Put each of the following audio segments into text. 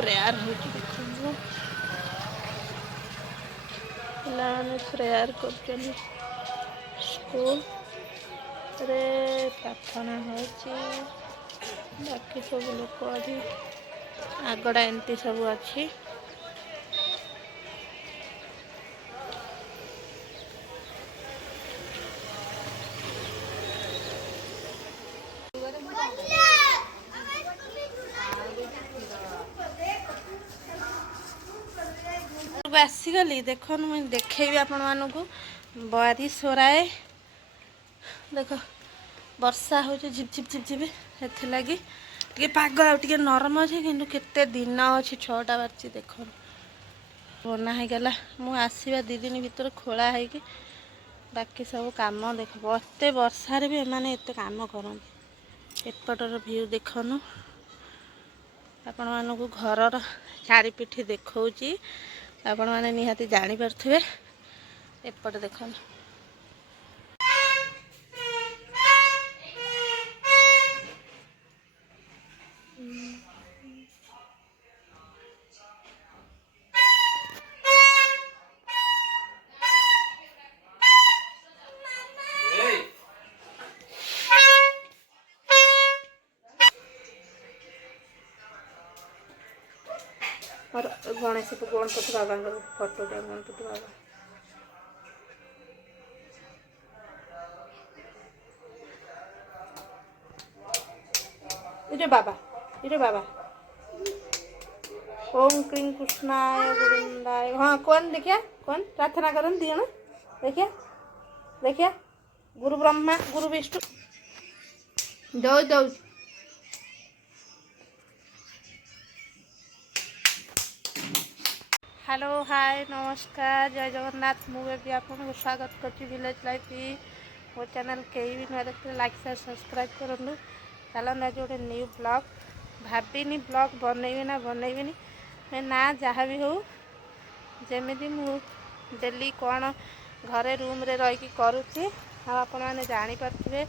Prayer ହେଉଛି ଦେଖନ୍ତୁ ପିଲାମାନେ ପ୍ରେୟାର କରୁଛନ୍ତି ସ୍କୁଲରେ ପ୍ରାର୍ଥନା ହେଉଛି ବାକି ସବୁ ଲୋକ ଏଠି ଆଗଟା ଏମିତି ସବୁ ଅଛି। ଆସିଗଲି ଦେଖନ୍ତୁ ମୁଁ ଦେଖେଇବି ଆପଣମାନଙ୍କୁ ବାରିସୋରାଏ ଦେଖ ବର୍ଷା ହେଉଛି ଝିପ୍ ଝିପ୍ ଝିପ୍ ଝିପ୍ ସେଥିଲାଗି ଟିକେ ପାଗ ଆଉ ଟିକେ ନରମ ଅଛି କିନ୍ତୁ କେତେ ଦିନ ଅଛି 6ଟା ବାଜିଛି ଦେଖନ୍ତୁ ବନା ହେଇଗଲା ମୁଁ ଆସିବା 2 ଦିନ ଭିତରେ ଖୋଳା ହେଇକି ବାକି ସବୁ କାମ ଦେଖ ଏତେ ବର୍ଷାରେ ବି ଏମାନେ ଏତେ କାମ କରନ୍ତି। ଏପଟର ଭିଉ ଦେଖନ୍ତୁ ଆପଣମାନଙ୍କୁ ଘରର ଚାରିପିଠି ଦେଖଉଛି ଆପଣମାନେ ନିହାତି ଜାଣିପାରୁଥିବେ। ଏପଟେ ଦେଖନ୍ତୁ और गणेश गणपति बाबा फोटो गणपति बाबा इरे बाबा ओम क्रीम कृष्णाय गोविंदाय। हाँ कौन देखिया कौन प्रार्थना करन दिए ना देखिया गुरु ब्रह्मा गुरु विष्णु दौ दौ हेलो हाय नमस्कार जय जगन्नाथ मुझे आपको स्वागत करछि विलेज लाइफ मो चैनल कहीं भी नुआ देखते लाइक शेयर सब्सक्राइब करूँ। चलन आज गोटे न्यू ब्लॉग भाविनी ब्लॉग बनैबी मैं ना जहाँ भी हो जमी मु डेली कौन घरे रूम रे रही करुँची आपण मैंने जानीपे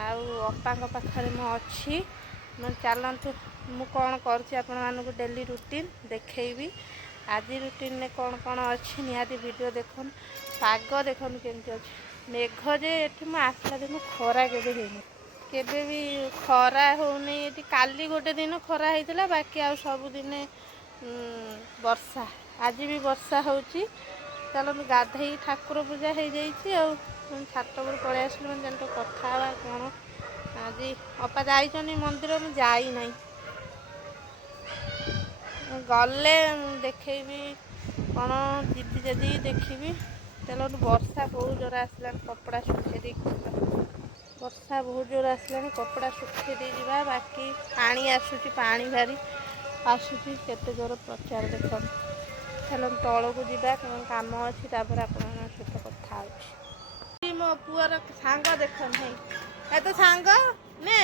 आपा पाखे मुझी चलतु मु कौन करुँची आपण मानक डेली रूटीन देखी आज रूटीन में कौन कौन अच्छी निहाती वीडियो देखन पाग देखन केमती अच्छे मेघ जे ये आसला दिन खरा केबे भी खरा होनी ये काली गोटे दिन खरा होता बाकी आ सबुदिन वर्षा आज भी वर्षा होची। चलो गाधे ठाकुर पूजा हो जाइए छात पर पलि आसलु मैं तो कथा कौन आज अपा जाइछनी मंदिर मुझे जाई नहीं गले देखेबी कौन जीवी जदि देखी चलो वर्षा बहुत जोर आसला कपड़ा सुखे दी वर्षा बहुत जोर आसला कपड़ा सुखे दी जा बाकी पानी आसूची पानी भारी आसूची केते जोर प्रचार देख चलो तल को जा कम अच्छी आप सहित कथा मो पुअर सांग देख ए तो सांग ने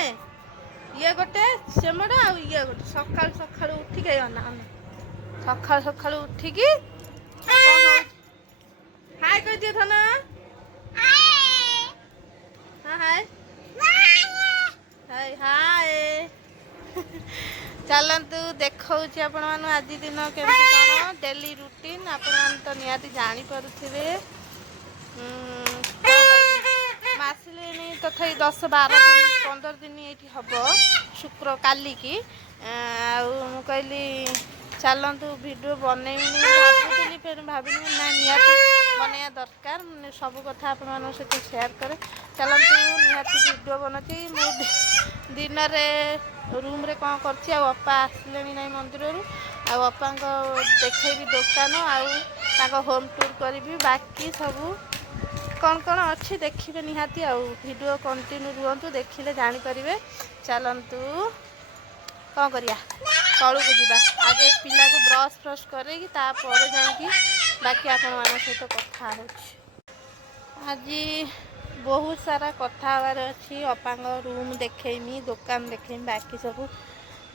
ये गोटे सेमड़ा आ ये गोटे सका सका उठिक अना सका सका उठिक हाय कह दिए था ना हाँ हाय हाय हाय चलतु देखा आपण मान आज दिन केमती कौन डेली रूटीन आपण तो निहाती जानीपे आसिले तथा 10-12 दिन ये हम शुक्र काली की कहली चलतु वीडियो बनैबी भावुली फिर भाविनी ना निहाती बनैया दरकार सब कथा आपण सहित शेयर करे चलतु निहाती वीडियो बनाची दिन रूम रे कौन करपा आसले ना मंदिर आपा देखेबी दुकान आउ होम टूर करी बाकी सबू कौन कौन अच्छी देखिए निहाती वीडियो कंटिन्यू रुहतु देखिले जानीपारे। चलतु कौन करिया तलू को जीवा आगे पिला को ब्रश फ्रश करे जाकि बाकी आपण मान सहित कथा हो आज बहुत सारा कथा हबार अच्छी अपा रूम देखेमी दुकान देखेमी बाकी सब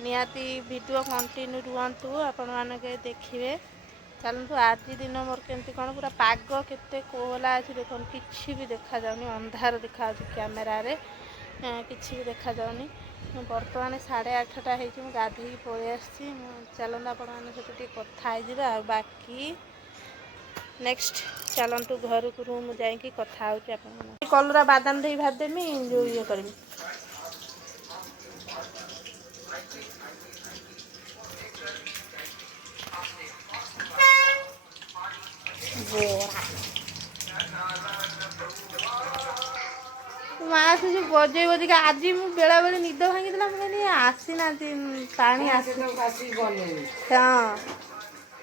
निहाती वीडियो कंटिन्यू रुहतु आपण मानके देखिए। चलतु आज दिन मोर केमती कौन पूरा पाग केते कोहला अच्छी देख कि भी देखा जाऊनी अंधार देखा कैमेरा रे कि भी देखा जाऊनी ବର୍ତ୍ତମାନ 8:30ଟା ହେଇଛି। ମୁଁ ଗାଧେଇକି ପଳେଇ ଆସିଛି। ମୁଁ ଚାଲନ୍ତୁ ଆପଣମାନଙ୍କ ସହିତ ଟିକେ କଥା ହେଇଯିବା। ଆଉ ବାକି ନେକ୍ସଟ ଚାଲନ୍ତୁ ଘରକୁ ରୁମ୍ ଯାଇକି କଥା ହେଉଛି ଆପଣଙ୍କ। କଲରା ବାଦାମ ଦେଇ ଭାତ ଦେମି ଯେଉଁ ଇଏ କରିବି। ମା ଆସୁଛି ବଜେଇ ବଜେଇକି। ଆଜି ମୁଁ ବେଳାବେଳେ ନିଦ ଭାଙ୍ଗିଥିଲା। ମୁଁ କହିଲି ଆସିନାହାନ୍ତି, ପାଣି ଆସି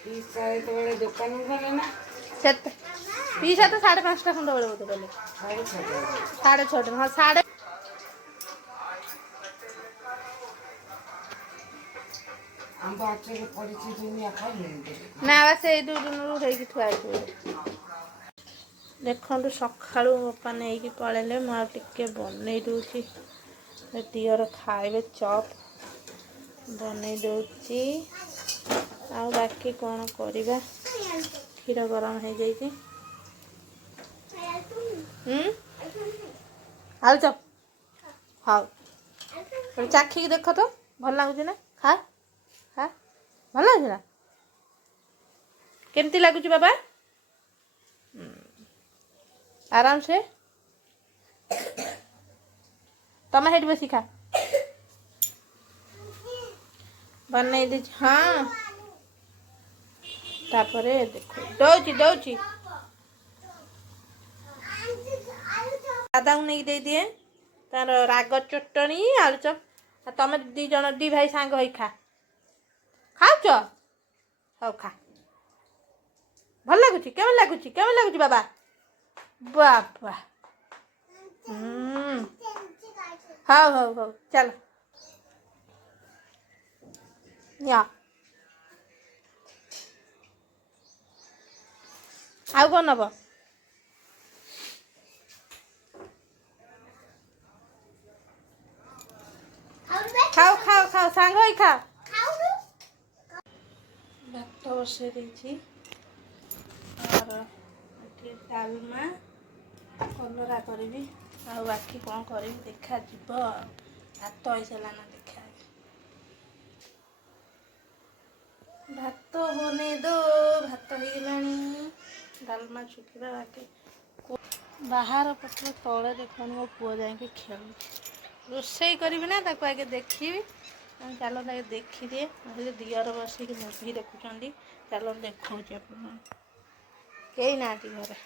ଯେତେବେଳେ ଦୋକାନକୁ ଗଲେ ନା ସେତ ପିସା ତ 5:30 ଖଣ୍ଡ ବେଳେ ବୋଧେ ଗଲେ। 6:30 ହଁ ସାଢ଼େ। ଆମ୍ବ ଆଚାର ପଡ଼ିଛି ଦୁନିଆ ଖାଇଲେଣି। ନା ବା ସେଇ ଦିନରୁ ହେଇକି ଥୁଆ ହେଇଥିବ। ଦେଖନ୍ତୁ ସକାଳୁ ବାପା ନେଇକି ପଳେଇଲେ। ମୁଁ ଆଉ ଟିକେ ବନେଇ ଦେଉଛି। ଦିଅର ଖାଇବେ ଚପ୍ ବନେଇ ଦେଉଛି। ଆଉ ବାକି କ'ଣ କରିବା। କ୍ଷୀର ଗରମ ହେଇଯାଇଛି। ଆଳୁ ଚପ୍ ହଉ ଚାଖିକି ଦେଖ ତ ଭଲ ଲାଗୁଛି ନା। ଖା ଖା ଭଲ ଲାଗୁଛି ନା। କେମିତି ଲାଗୁଛି ବାବା? ଆରାମସେ ତମେ ସେଇଠି ବସି ଖା। ବନେଇ ଦେଇଛି। ହଁ ତାପରେ ଦେଖ ଦଉଛି ଦାଦାଙ୍କୁ ନେଇକି ଦେଇଦିଏ। ତାର ରାଗ ଚଟଣି ଆଳୁଚପ। ଆଉ ତମେ ଦି ଭାଇ ସାଙ୍ଗ ହେଇ ଖା। ଖାଉଛ? ହଉ ଖା। ଭଲ ଲାଗୁଛି? କେମন ଲାଗୁଛି ବାବା? ବାବା ହଉ ଚାଲ ନିଅ। ଆଉ କ'ଣ ନବ? ଖାଅ ସାଙ୍ଗ ହେଇ ଖାଅ। ଭାତ ବସେଇ ଦେଇଛି। और डालमा कलरा करी। आ बाकी कौन करी देखा जीव। भात होइसला ना देखा। भात बने दो। भात हो गलानी। डालमा शुखा बाकी बाहर पत्र तले देखनी। मो पुआ जाकि खेल रोसई करी ना ताको आगे देखी। चलो ताके देखी दिए। दियर बसिक मुवी देखुं। चलो देखा कई ना घरे।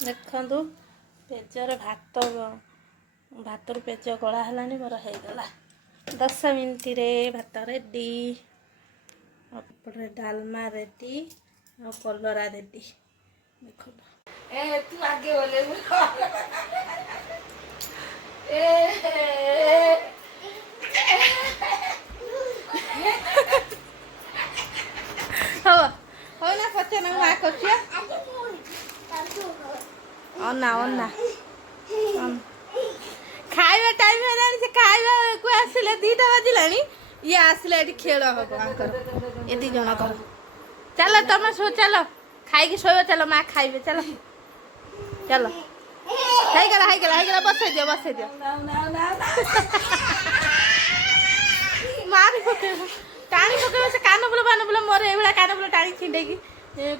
देखु पेजर भातर पेज गला है मोर होगला 10 मिनट रे भात रेडी। डालमा रेडी और कलरा रेडी। देख तू आगे बोले हो ना पचे ना माँ कर खाଇବା टाइम ହେଲାଣି। ସେ ଖାଇବାକୁ ଆସିଲେ 2ଟା ବାଜିଲାଣି। ଇଏ ଆସିଲେ ଏଠି ଖେଳ ହବ ଆଙ୍କର ଏ ଦି ଜଣଙ୍କର। ଚାଲ ତମେ ଶୋ ଚାଲ ଖାଇକି ଶୋଇବ। ଚାଲ ମା ଖାଇବେ। ଚାଲ ହେଇଗଲା ବସେଇ ଦିଅ ମାରି ପକେଇବ ଟାଣି ପକେଇବ। ସେ କାନ ଫୁଲ ମୋର ଏଇଭଳିଆ କାନ ଫୁଲ ଟାଣି ଛିଣ୍ଡେଇକି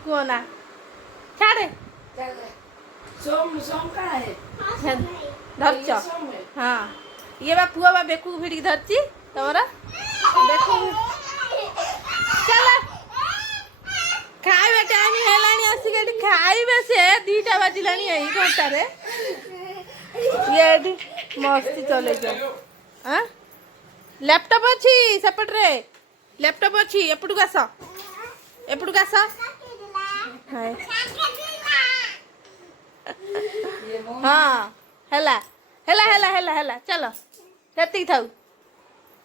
କୁହ ନା ଛାଡ଼େ। ଧରଛ ହଁ ଇଏ ବା ପୁଅ ବା ବେକକୁ ଭିଡ଼ିକି ଧରିଛି ତମର ବେକୁ। ଚାଲ ଖାଇବା ଟାଇମ ହେଲାଣି। ଆସିକି ଏଠି ଖାଇବେ। ସେ 2ଟା ବାଜିଲାଣି ଏଇ ଘଣ୍ଟାରେ। ଇଏ ଏଠି ମସ୍ତି ଚଲେଇଛ। ଲ୍ୟାପଟପ୍ ଅଛି ସେପଟରେ। ଲ୍ୟାପଟପ୍ ଅଛି ଏପଟକୁ ଆସ। ହଁ ହେଲା ଚାଲ ସେତିକି ଥାଉ।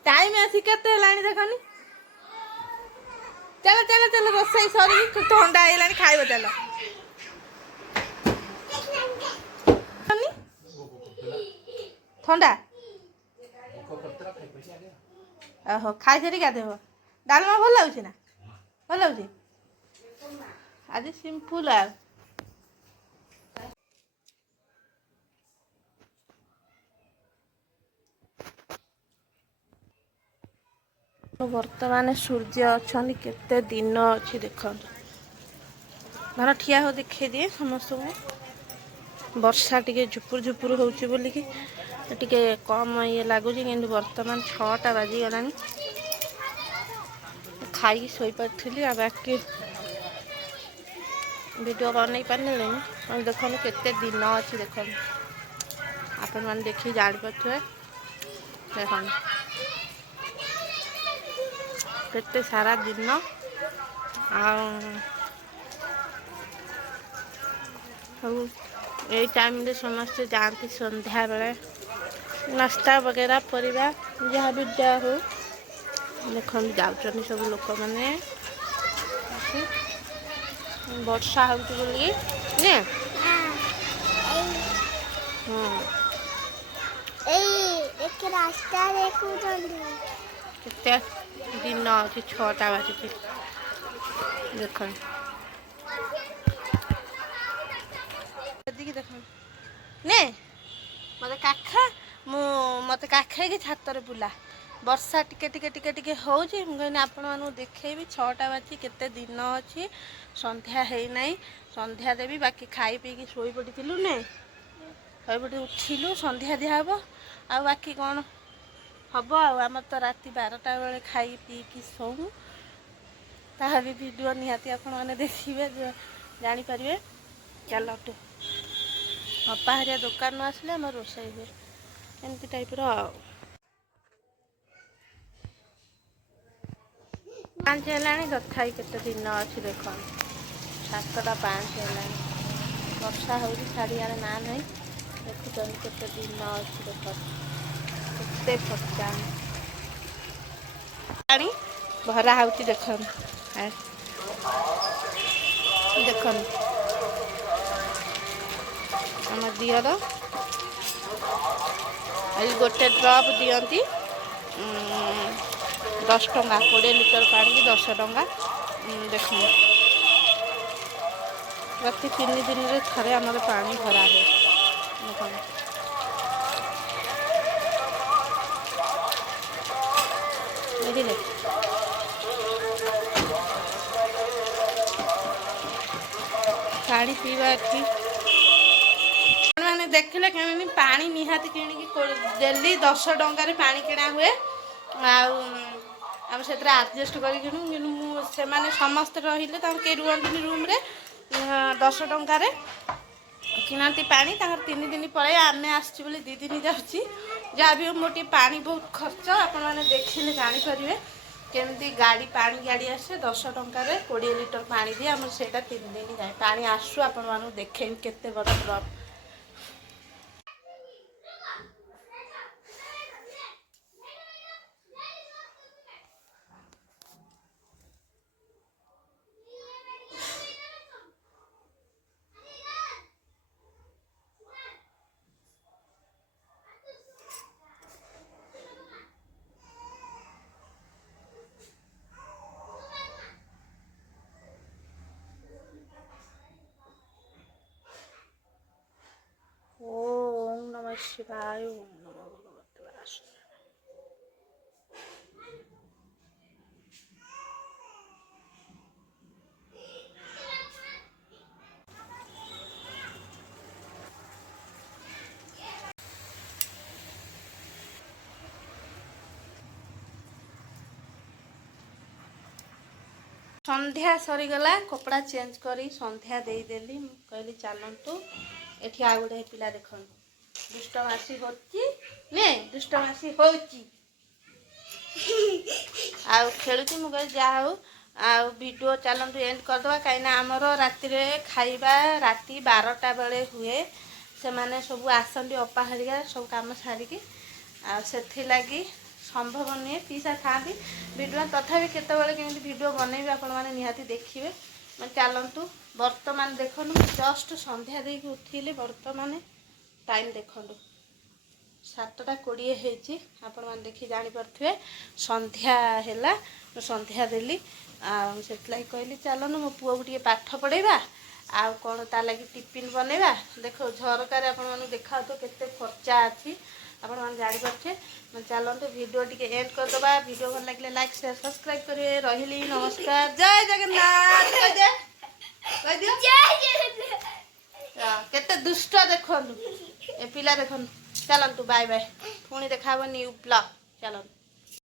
ଟାଇମ ଆସି କେତେ ହେଲାଣି ଦେଖନି। ଚାଲ ରୋଷେଇ ସରି ଥଣ୍ଡା ହେଇଗଲାଣି। ଖାଇବ ଚାଲ। ଥଣ୍ଡା ଓହୋ ଖାଇସାରି ଗାଧେଇବ। ଡାଲମା ଭଲ ଲାଗୁଛି ନା? ଭଲ ଲାଗୁଛି? ଆଜି ସିମ୍ପୁଲ ଆଉ। ବର୍ତ୍ତମାନ ସୂର୍ଯ୍ୟ ଅଛନ୍ତି, କେତେ ଦିନ ଅଛି ଦେଖନ୍ତୁ। ଧର ଠିଆ ହଉ ଦେଖେଇ ଦିଏ ସମସ୍ତଙ୍କୁ। ବର୍ଷା ଟିକେ ଝୁପୁର ଝୁପୁର ହେଉଛି ବୋଲିକି ଟିକେ କମ୍ ଇଏ ଲାଗୁଛି, କିନ୍ତୁ ବର୍ତ୍ତମାନ 6ଟା ବାଜିଗଲାଣି। ଖାଇକି ଶୋଇପାରିଥିଲି ଆଉ ବାକି ଭିଡ଼ିଓ ବନେଇ ପାରିଲେଣି। ଦେଖନ୍ତୁ କେତେ ଦିନ ଅଛି ଦେଖନ୍ତୁ, ଆପଣମାନେ ଦେଖିକି ଜାଣିପାରୁଥିବେ। ଦେଖନ୍ତୁ କେତେ ସାରା ଦିନ। ଆଉ ସବୁ ଏଇ ଟାଇମରେ ସମସ୍ତେ ଯାଆନ୍ତି ସନ୍ଧ୍ୟାବେଳେ ନାସ୍ତା ବଗେରା ପରିବା ଯାହା ବି ଯାହା ହଉ। ଦେଖନ୍ତୁ ଯାଉଛନ୍ତି ସବୁ ଲୋକମାନେ। ବର୍ଷା ହେଉଛି ବୋଲି ନୁହେଁ। କେତେ ଦିନ ଅଛି, 6ଟା ବାଜିଛି ଦେଖନ୍ତୁ। ସେତିକି ଦେଖନ୍ତୁ ନେ ମୋତେ କାଖା, ମୋତେ କାଖେଇକି ଛାତରେ ବୁଲା। ବର୍ଷା ଟିକେ ଟିକେ ଟିକେ ଟିକେ ହେଉଛି। ମୁଁ କହିନି ଆପଣମାନଙ୍କୁ ଦେଖେଇବି 6ଟା ବାଜି କେତେ ଦିନ ଅଛି। ସନ୍ଧ୍ୟା ହେଇନାହିଁ, ସନ୍ଧ୍ୟା ଦେବି। ବାକି ଖାଇ ପିଇକି ଶୋଇ ପଡ଼ିଥିଲୁ ନେ, ଶୋଇପଡ଼ି ଉଠିଲୁ ସନ୍ଧ୍ୟା ଦିଆହେବ। ଆଉ ବାକି କ'ଣ ହବ ଆଉ, ଆମର ତ ରାତି 12ଟା ବେଳେ ଖାଇ ପିଇକି ଶୋଉ। ତାହା ବି ଭିଡ଼ିଓ ନିହାତି ଆପଣମାନେ ଦେଖିବେ, ଜାଣିପାରିବେ। ଚାଲନ୍ତୁ, ଅପା ହେରିଆ ଦୋକାନରୁ ଆସିଲେ ଆମର ରୋଷେଇ ହୁଏ, ଏମିତି ଟାଇପ୍ର ଆଉ। 5 ହେଲାଣି, ତଥାପି କେତେ ଦିନ ଅଛି ଦେଖନ୍ତୁ। 7ଟା 5 ହେଲାଣି, ବର୍ଷା ହେଉଛି ଛାଡ଼ିବାର ନାଁ ନାହିଁ। ଦେଖୁଛନ୍ତି କେତେ ଦିନ ଅଛି ଦେଖନ୍ତୁ, କେତେ ପଚାଶ ପାଣି ଭରା ହେଉଛି ଦେଖନ୍ତୁ। ଦେଖନ୍ତୁ ଆମ ଦିଅର ଏଇ ଗୋଟେ ଡ୍ରପ୍ ଦିଅନ୍ତି 10 ଟଙ୍କା। 20 ଲିଟର ପାଣିକି 10 ଟଙ୍କା। ଦେଖନ୍ତୁ ପ୍ରତି 3 ଦିନରେ ଥରେ ଆମର ପାଣି ଭରା ହୁଏ। ଦେଖନ୍ତୁ ବୁଝିଲେ। ପାଣି ପିଇବା ଏଠି ମାନେ ଦେଖିଲେ କେମିତି ପାଣି ନିହାତି କିଣିକି ଡେଲି 10 ଟଙ୍କାରେ ପାଣି କିଣା ହୁଏ। ଆଉ ଆମେ ସେଥିରେ ଆଡ଼ଜଷ୍ଟ କରି କିଣୁ। କିନ୍ତୁ ସେମାନେ ସମସ୍ତେ ରହିଲେ, ତାଙ୍କୁ କେହି ରୁହନ୍ତିନି ରୁମ୍ରେ। 10 ଟଙ୍କାରେ କିଣନ୍ତି ପାଣି, ତାଙ୍କର 3 ଦିନ ପଳାଇ। ଆମେ ଆସିଛୁ ବୋଲି 2 ଦିନ ଯାଉଛି। ଯାହା ବି ହଉ ମୋର ଟିକେ ପାଣି ବହୁତ ଖର୍ଚ୍ଚ, ଆପଣମାନେ ଦେଖିଲେ ଜାଣିପାରିବେ କେମିତି ପାଣି ଗାଡ଼ି ଆସେ 10 ଟଙ୍କାରେ 20 ଲିଟର ପାଣି ଦିଏ। ଆମର ସେଇଟା 3 ଦିନ ଯାଏ ପାଣି ଆସୁ। ଆପଣମାନଙ୍କୁ ଦେଖେଇବି କେତେ ବଡ଼ ଡ୍ରପ୍। ओम नमः शिवाय, ओम नमः भगवते वासुदेवाय। ସନ୍ଧ୍ୟା ସରିଗଲା, କପଡ଼ା ଚେଞ୍ଜ କରି ସନ୍ଧ୍ୟା ଦେଇଦେଲି। ମୁଁ କହିଲି ଚାଲନ୍ତୁ, ଏଠି ଆଉ ଗୋଟେ ପିଲା ଦେଖନ୍ତୁ ଦୁଷ୍ଟମାସି ହେଉଛି ନେ, ଦୁଷ୍ଟମାସି ହେଉଛି ଆଉ ଖେଳୁଛି। ମୁଁ କହିଲି ଯାହା ହଉ, ଆଉ ଭିଡ଼ିଓ ଚାଲନ୍ତୁ ଏଣ୍ଡ କରିଦେବା। କାହିଁକିନା ଆମର ରାତିରେ ଖାଇବା ରାତି 12ଟା ବେଳେ ହୁଏ। ସେମାନେ ସବୁ ଆସନ୍ତି, ଅପା ହେରିକା ସବୁ କାମ ସାରିକି। ଆଉ ସେଥିଲାଗି ସମ୍ଭବ ନୁହେଁ, ପିସା ଥାଆନ୍ତି ଭିଡ଼ିଓ। ତଥାପି କେତେବେଳେ କେମିତି ଭିଡ଼ିଓ ବନେଇବି, ଆପଣମାନେ ନିହାତି ଦେଖିବେ। ଚାଲନ୍ତୁ, ବର୍ତ୍ତମାନ ଦେଖନ୍ତୁ ମୁଁ ଜଷ୍ଟ ସନ୍ଧ୍ୟା ଦେଇକି ଉଠିଲି। ବର୍ତ୍ତମାନ ଟାଇମ୍ ଦେଖନ୍ତୁ 7:20 ହେଇଛି ଆପଣମାନେ ଦେଖି ଜାଣିପାରୁଥିବେ। ସନ୍ଧ୍ୟା ହେଲା, ମୁଁ ସନ୍ଧ୍ୟା ଦେଲି ଆଉ ସେଥିଲାଗି କହିଲି ଚାଲନ୍ତୁ ମୋ ପୁଅକୁ ଟିକେ ପାଠ ପଢ଼େଇବା ଆଉ କ'ଣ ତା ଲାଗି ଟିଫିନ୍ ବନେଇବା। ଦେଖ ଝରକାରେ ଆପଣମାନଙ୍କୁ ଦେଖାଉଥିବ କେତେ ଖର୍ଚ୍ଚା ଅଛି, ଆପଣମାନେ ଜାଣିପାରୁଥିବେ। ଚାଲନ୍ତୁ ଭିଡ଼ିଓ ଟିକେ ଏଣ୍ଡ କରିଦେବା। ଭିଡ଼ିଓ ଭଲ ଲାଗିଲେ ଲାଇକ୍ ସେୟାର ସବସ୍କ୍ରାଇବ୍ କରିବେ। ରହିଲି, ନମସ୍କାର, ଜୟ ଜଗନ୍ନାଥ। କେତେ ଦୁଷ୍ଟ ଦେଖନ୍ତୁ ଏ ପିଲା, ଦେଖନ୍ତୁ। ଚାଲନ୍ତୁ ବାଏ ବାଏ, ପୁଣି ଦେଖା ହବ ନ୍ୟୁ ବ୍ଲଗ। ଚାଲନ୍ତୁ।